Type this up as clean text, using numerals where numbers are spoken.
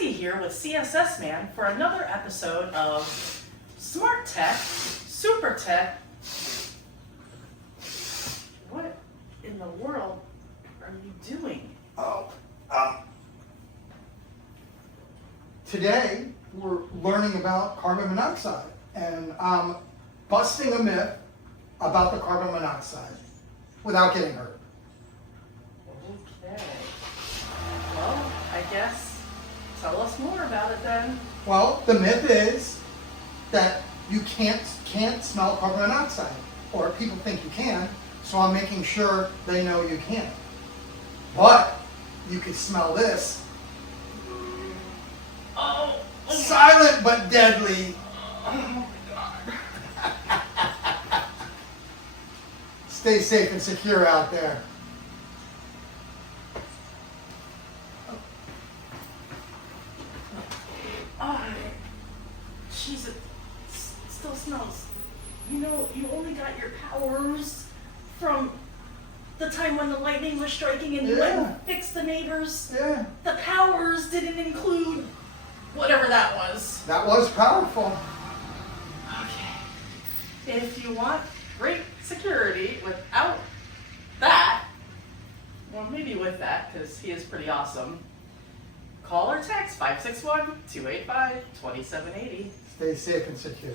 Wendy here with CSS Man for another episode of Smart Tech, Super Tech. What in the world are you doing? Today we're learning about carbon monoxide, and I'm busting a myth about the carbon monoxide without getting hurt. Okay. Well, I guess tell us more about it then. Well, the myth is that you can't smell carbon monoxide, or people think you can, so I'm making sure they know you can. But you can smell this. Oh, Silent but deadly. oh my God. Stay safe and secure out there. Oh, jeez, it still smells. You know, you only got your powers from the time when the lightning was striking and you went Yeah. and fixed the neighbors. Yeah, The powers didn't include whatever that was. that was powerful. Okay. If you want great security without that, well, maybe with that, because he is pretty awesome, call or text 561-285-2780. Stay safe and secure.